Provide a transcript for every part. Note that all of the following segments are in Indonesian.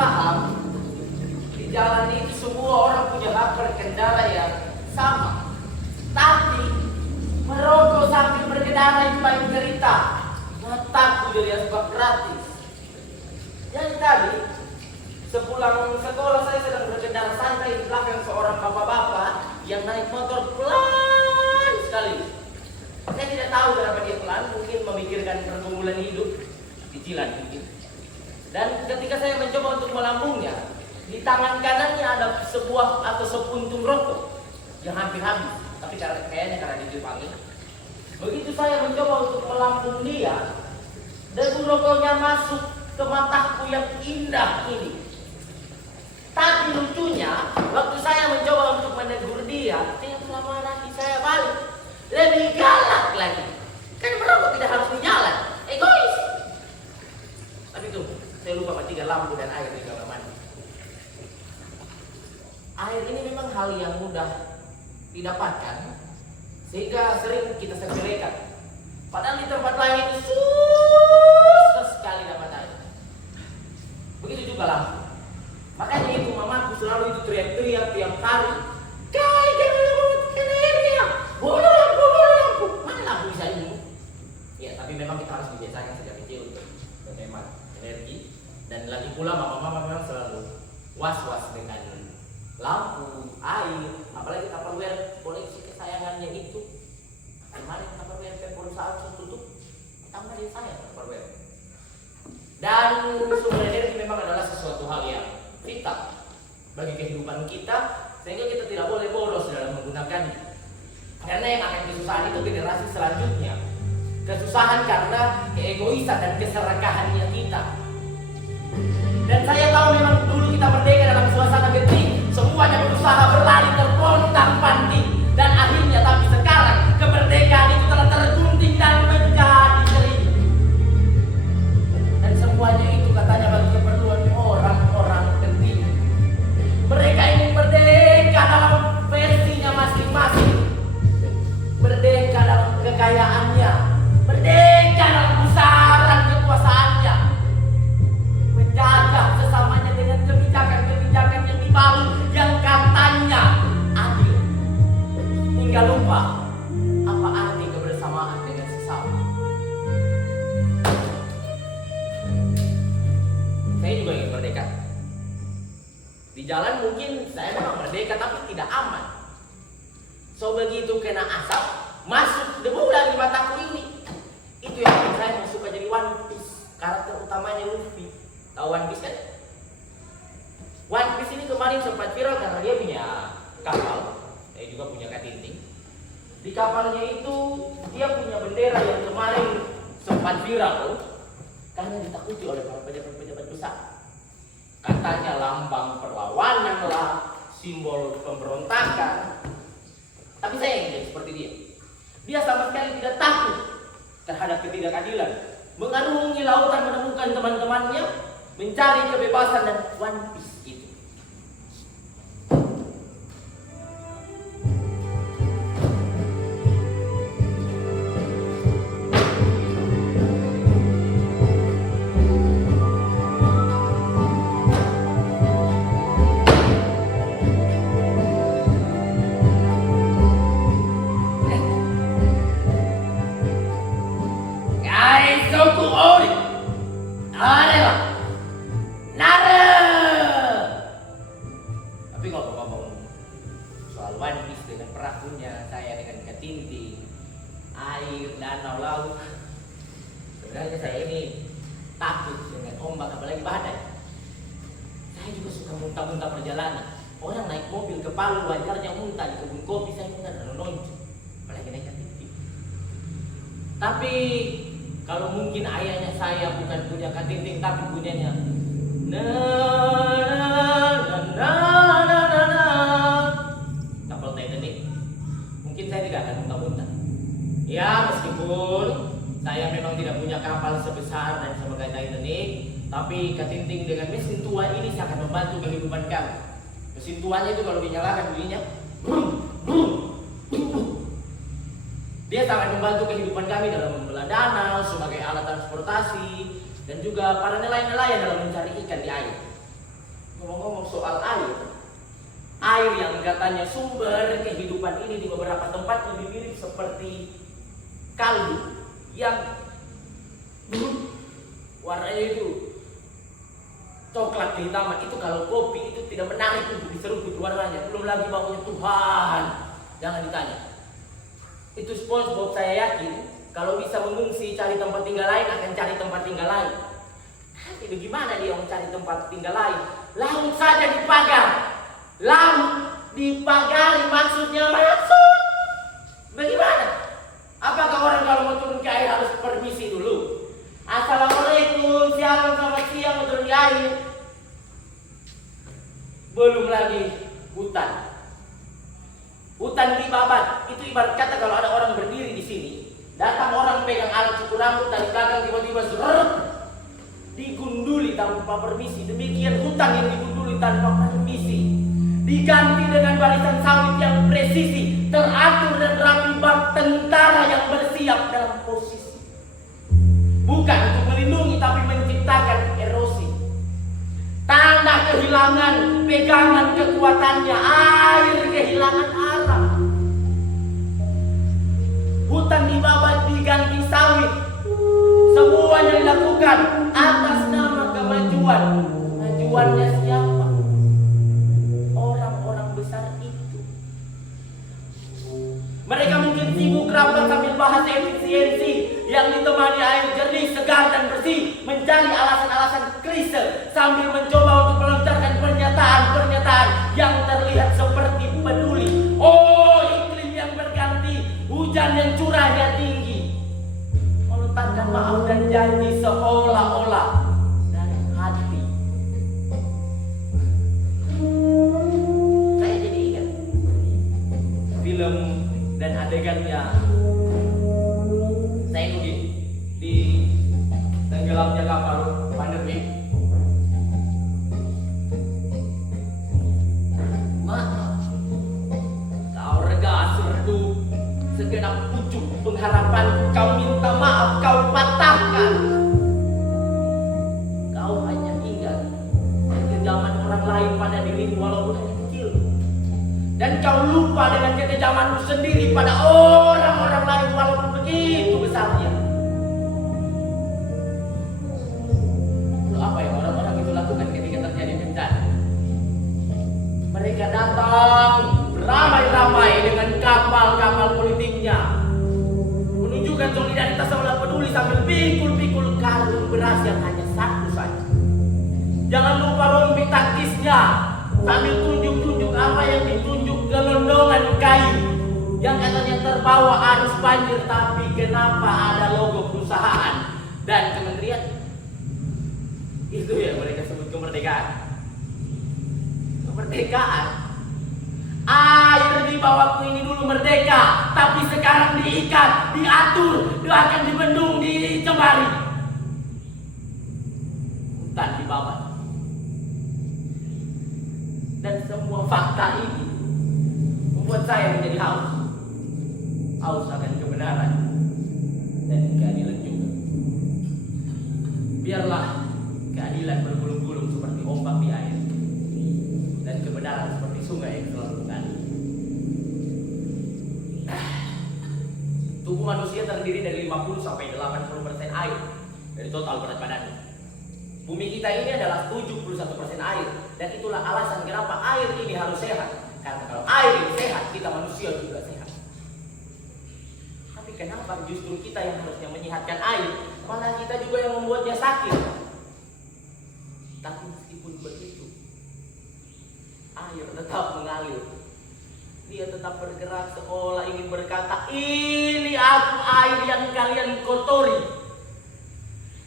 paham, di jalan itu semua orang punya hak berkendara yang sama. Tapi merokok sambil berkendara itu banyak cerita. Mataku jadi asbak gratis. Yang tadi sepulang sekolah saya sedang berkendara santai di belakang seorang bapak-bapak yang naik motor pelan sekali. Saya tidak tahu kenapa dia pelan, mungkin memikirkan pergumulan hidup, cicilan mungkin. Dan ketika saya mencoba untuk melambungnya, di tangan kanannya ada sebuah atau sepuntung rokok yang hampir habis, tapi kayaknya karena dipanggil. Begitu saya mencoba untuk melambung dia, debu rokoknya masuk ke mataku yang indah ini. Tapi lucunya, waktu saya mencoba untuk menegur dia marahi saya balik. Lebih galak lagi. Kan merokok tidak harus di jalan, egois. Tapi tuh, saya lupa matikan lampu dan air di kamar mandi. Air ini memang hal yang mudah didapatkan, sehingga sering kita sepelekan. Padahal di tempat lain itu susah sekali dapat air. Begitu juga lampu. Makanya itu mamaku selalu itu teriak-teriak tiap hari. Kai, jangan mematikan airnya. Bodoh lampu. Mana lampu bisa ini? Ya, tapi memang kita harus dibiasakan sejak kecil untuk menghemat energi. Dan lagi pula mama-mama memang selalu was-was dengan lampu, air, apalagi Tupperware koleksi kesayangannya itu. Kemarin Tupperware perusahaan tutup, tambah dia sayang Tupperware. Dan sumber energi memang adalah sesuatu hal yang vital bagi kehidupan kita, sehingga kita tidak boleh boros dalam menggunakannya. Karena yang akan kesusahan itu generasi selanjutnya. Kesusahan karena keegoisan dan keserakahannya kita. Dan saya tahu memang dulu kita merdeka dalam suasana genting, semuanya berusaha berlari terpontang-panting, dan akhirnya tapi sekarang kemerdekaan itu telah tergunting dan menjadi kering. Dan semuanya itu katanya bagi keperluan orang-orang genting. Mereka ingin merdeka dalam versinya masing-masing, merdeka dalam kekayaannya, merdeka dalam pusaran kekuasaannya, menjajah sesamanya dengan kebijakan-kebijakan yang dibangun yang katanya adil, hingga lupa apa arti kebersamaan dengan sesama. Saya juga ingin merdeka. Di jalan mungkin saya memang merdeka, tapi tidak aman. So begitu kena asap, masuk debu lagi mataku ini. Itu yang bikin saya suka jadi One Piece. Karakter utamanya Luffy. Tahu One Piece kan? One Piece ini kemarin sempat viral karena dia punya kapal. Saya juga punya katinting. Di kapalnya itu dia punya bendera yang kemarin sempat viral karena ditakuti oleh para pejabat-pejabat besar. Katanya lambang perlawanan lah, simbol pemberontakan. Tapi saya ingin seperti dia. Dia sama sekali tidak takut terhadap ketidakadilan. Mengarungi lautan menemukan teman-temannya, mencari kebebasan dan One Piece itu. Tapi kalau mungkin ayahnya saya bukan punya katinting tapi punyanya kapal Titanic, mungkin saya tidak akan muntah-muntah. Ya meskipun saya memang tidak punya kapal sebesar dan sebagai Titanic, tapi katinting dengan mesin tua ini sangat membantu kehidupan kami. Mesin tuanya itu kalau dinyalakan bunyinya dia sangat membantu kehidupan kami dalam membelah danau sebagai alat transportasi dan juga para nelayan-nelayan dalam mencari ikan di air. Ngomong-ngomong soal air yang katanya sumber kehidupan ini di beberapa tempat lebih mirip seperti kaldu yang warnanya itu coklat kehitaman. Itu kalau kopi itu tidak menarik untuk diseruput warnanya, belum lagi baunya, Tuhan jangan ditanya. Itu SpongeBob saya yakin kalau bisa mengungsi cari tempat tinggal lain akan cari tempat tinggal lain. Tapi bagaimana dia mau cari tempat tinggal lain? Laut saja dipagar, laut dipagari, maksudnya maksud bagaimana? Apakah orang kalau mau turun ke air harus permisi dulu? Assalamualaikum, siang, selamat siang, mau turun ke air. Belum lagi hutan dibabat. Itu ibarat kata kalau ada orang berdiri di sini, datang orang pegang alat cukur rambut dari belakang, tiba-tiba digunduli tanpa permisi. Demikian hutan yang digunduli tanpa permisi diganti dengan barisan sawit yang presisi, teratur dan rapi, bak tentara yang bersiap dalam posisi. Bukan untuk melindungi tapi menciptakan erosi. Tanah kehilangan pegangan kekuatannya, air kehilangan arah. Hutan dibabat diganti sawit. Semua yang dilakukan atas nama kemajuan. Kemajuannya siapa? Orang-orang besar itu. Mereka mungkin sibuk rapat sambil bahas efisiensi yang ditemani air jernih, segar dan bersih, mencari alasan-alasan klise sambil mencoba untuk melontarkan pernyataan-pernyataan yang terlihat seperti peduli. Oh, iklim yang berganti, hujan yang curahnya tinggi, melontarkan maaf dan janji seolah-olah dari hati. Saya jadi ingat film dan adegannya saya itu di tenggelamnya kapal pandemi. Kau rega serdu segenap pucuk pengharapan, kau minta maaf, kau patahkan. Kau hanya ingat kekejaman orang lain pada dirimu walaupun kecil, dan kau lupa dengan kekejamanmu sendiri pada orang-orang lain walaupun begitu besarnya. Apa yang orang-orang itu lakukan ketika terjadi bencana? Mereka datang beramai-ramai dengan kapal-kapal politiknya, menunjukkan solidaritas sama peduli sambil pikul-pikul karung beras yang hanya satu saja. Jangan lupa rompi taktisnya sambil tunjuk-tunjuk apa yang ditunjuk gelondongan kayu yang katanya terbawa arus banjir, tapi kenapa ada logo perusahaan dan kementerian? Itu yang mereka sebut kemerdekaan. Kemerdekaan. Air di bawahku ini dulu merdeka, tapi sekarang diikat, diatur, akan dibendung, dicemari. Hutan dibabat. Dan semua fakta ini membuat saya menjadi haus akan kebenaran dan keadilan juga. Biarlah keadilan bergulung-gulung seperti ombak di air, dan kebenaran seperti sungai yang selalu mengalir. Tubuh manusia terdiri dari 50 sampai 80% air dari total berat badannya. Bumi kita ini adalah 71% air, dan itulah alasan kenapa air ini harus sehat. Karena kalau air ini sehat, kita manusia juga sehat. Tapi kenapa justru kita yang harusnya menyehatkan air, malah kita juga yang membuatnya sakit? Tapi meskipun begitu, air tetap mengalir. Dia tetap bergerak seolah ingin berkata, ini aku air yang kalian kotori.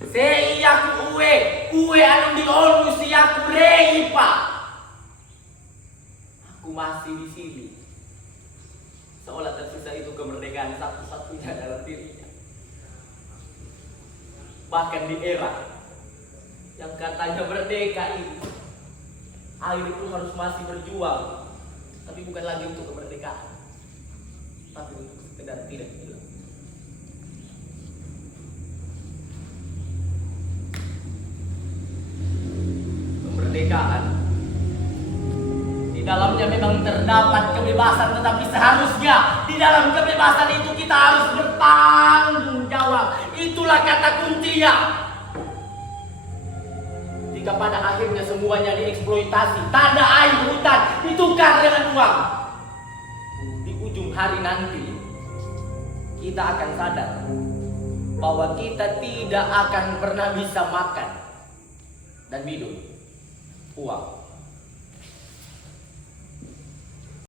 Seiyaku uwe anu diolmu siyaku reipa. Aku masih di sini. Seolah tersisa itu kemerdekaan satu-satunya dalam dirinya. Bahkan di era yang katanya merdeka ini, air itu harus masih berjuang, tapi bukan lagi untuk kemerdekaan, tapi untuk sekedar tidak hilang. Kemerdekaan Awalnya memang terdapat kebebasan, tetapi seharusnya di dalam kebebasan itu kita harus bertanggung jawab. Itulah kata kuncinya. Jika pada akhirnya semuanya dieksploitasi, tanda air hutan ditukar dengan uang, di ujung hari nanti kita akan sadar bahwa kita tidak akan pernah bisa makan dan minum uang.